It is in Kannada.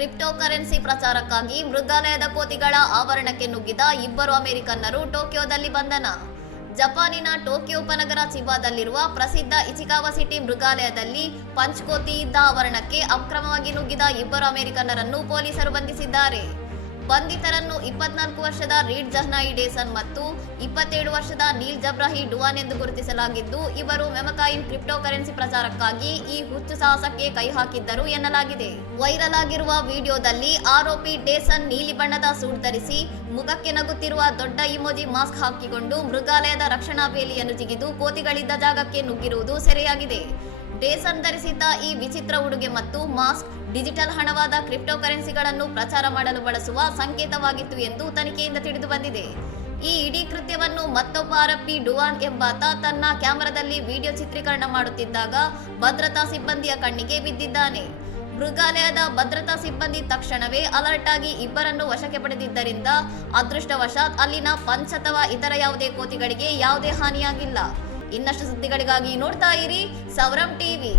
ಕ್ರಿಪ್ಟೋ ಕರೆನ್ಸಿ ಪ್ರಚಾರಕ್ಕಾಗಿ ಮೃಗಾಲಯದ ಕೋತಿಗಳ ಆವರಣಕ್ಕೆ ನುಗ್ಗಿದ ಇಬ್ಬರು ಅಮೆರಿಕನ್ನರು ಟೋಕಿಯೋದಲ್ಲಿ ಬಂಧನ. ಜಪಾನಿನ ಟೋಕಿಯೋ ಉಪನಗರ ಚಿಬಾದಲ್ಲಿರುವ ಪ್ರಸಿದ್ಧ ಇಚಿಕಾವಾ ಸಿಟಿ ಮೃಗಾಲಯದಲ್ಲಿ ಪಂಚ್ ಕೋತಿ ಇದ್ದ ಆವರಣಕ್ಕೆ ಅಕ್ರಮವಾಗಿ ನುಗ್ಗಿದ ಇಬ್ಬರು ಅಮೆರಿಕನ್ನರನ್ನು ಪೊಲೀಸರು ಬಂಧಿಸಿದ್ದಾರೆ. ಬಂಧಿತರನ್ನು 24 ವರ್ಷದ ರೀಡ್ ಜಹ್ನಾಯಿ ಡೇಸನ್ ಮತ್ತು 27 ವರ್ಷದ ನೀಲ್ ಜಬ್ರಾಹಿ ಡುವಾನ್ ಎಂದು ಗುರುತಿಸಲಾಗಿದ್ದು, ಇವರು ಮೆಮಕಾಯಿನ್ ಕ್ರಿಪ್ಟೋ ಕರೆನ್ಸಿ ಪ್ರಚಾರಕ್ಕಾಗಿ ಈ ಹುಚ್ಚು ಸಾಹಸಕ್ಕೆ ಕೈ ಹಾಕಿದ್ದರು ಎನ್ನಲಾಗಿದೆ. ವೈರಲ್ ಆಗಿರುವ ವಿಡಿಯೋದಲ್ಲಿ ಆರೋಪಿ ಡೇಸನ್ ನೀಲಿ ಬಣ್ಣದ ಸೂಟ್ ಧರಿಸಿ ಮುಖಕ್ಕೆ ನಗುತ್ತಿರುವ ದೊಡ್ಡ ಇಮೋಜಿ ಮಾಸ್ಕ್ ಹಾಕಿಕೊಂಡು ಮೃಗಾಲಯದ ರಕ್ಷಣಾ ಬೇಲಿಯನ್ನು ಜಿಗಿದು ಕೋತಿಗಳಿದ್ದ ಜಾಗಕ್ಕೆ ನುಗ್ಗಿರುವುದು ಸೆರೆಯಾಗಿದೆ. ಡೇಸನ್ ಧರಿಸಿದ್ದ ಈ ವಿಚಿತ್ರ ಉಡುಗೆ ಮತ್ತು ಮಾಸ್ಕ್ ಡಿಜಿಟಲ್ ಹಣವಾದ ಕ್ರಿಪ್ಟೋ ಕರೆನ್ಸಿಗಳನ್ನು ಪ್ರಚಾರ ಮಾಡಲು ಬಳಸುವ ಸಂಕೇತವಾಗಿತ್ತು ಎಂದು ತನಿಖೆಯಿಂದ ತಿಳಿದು ಬಂದಿದೆ. ಈ ಇಡೀ ಕೃತ್ಯವನ್ನು ಮತ್ತೊಬ್ಬ ಆರೋಪಿ ಡುವಾನ್ ಎಂಬಾತ ತನ್ನ ಕ್ಯಾಮೆರಾದಲ್ಲಿ ವಿಡಿಯೋ ಚಿತ್ರೀಕರಣ ಮಾಡುತ್ತಿದ್ದಾಗ ಭದ್ರತಾ ಸಿಬ್ಬಂದಿಯ ಕಣ್ಣಿಗೆ ಬಿದ್ದಿದ್ದಾನೆ. ಮೃಗಾಲಯದ ಭದ್ರತಾ ಸಿಬ್ಬಂದಿ ತಕ್ಷಣವೇ ಅಲರ್ಟ್ ಆಗಿ ಇಬ್ಬರನ್ನು ವಶಕ್ಕೆ ಪಡೆದಿದ್ದರಿಂದ ಅದೃಷ್ಟವಶಾತ್ ಅಲ್ಲಿನ ಪಂಚ್ ಅಥವಾ ಇತರ ಯಾವುದೇ ಕೋತಿಗಳಿಗೆ ಯಾವುದೇ ಹಾನಿಯಾಗಿಲ್ಲ. ಇನ್ನಷ್ಟು ಸುದ್ದಿಗಳಿಗಾಗಿ ನೋಡ್ತಾ ಇರಿ ಸೌರಂ ಟಿವಿ.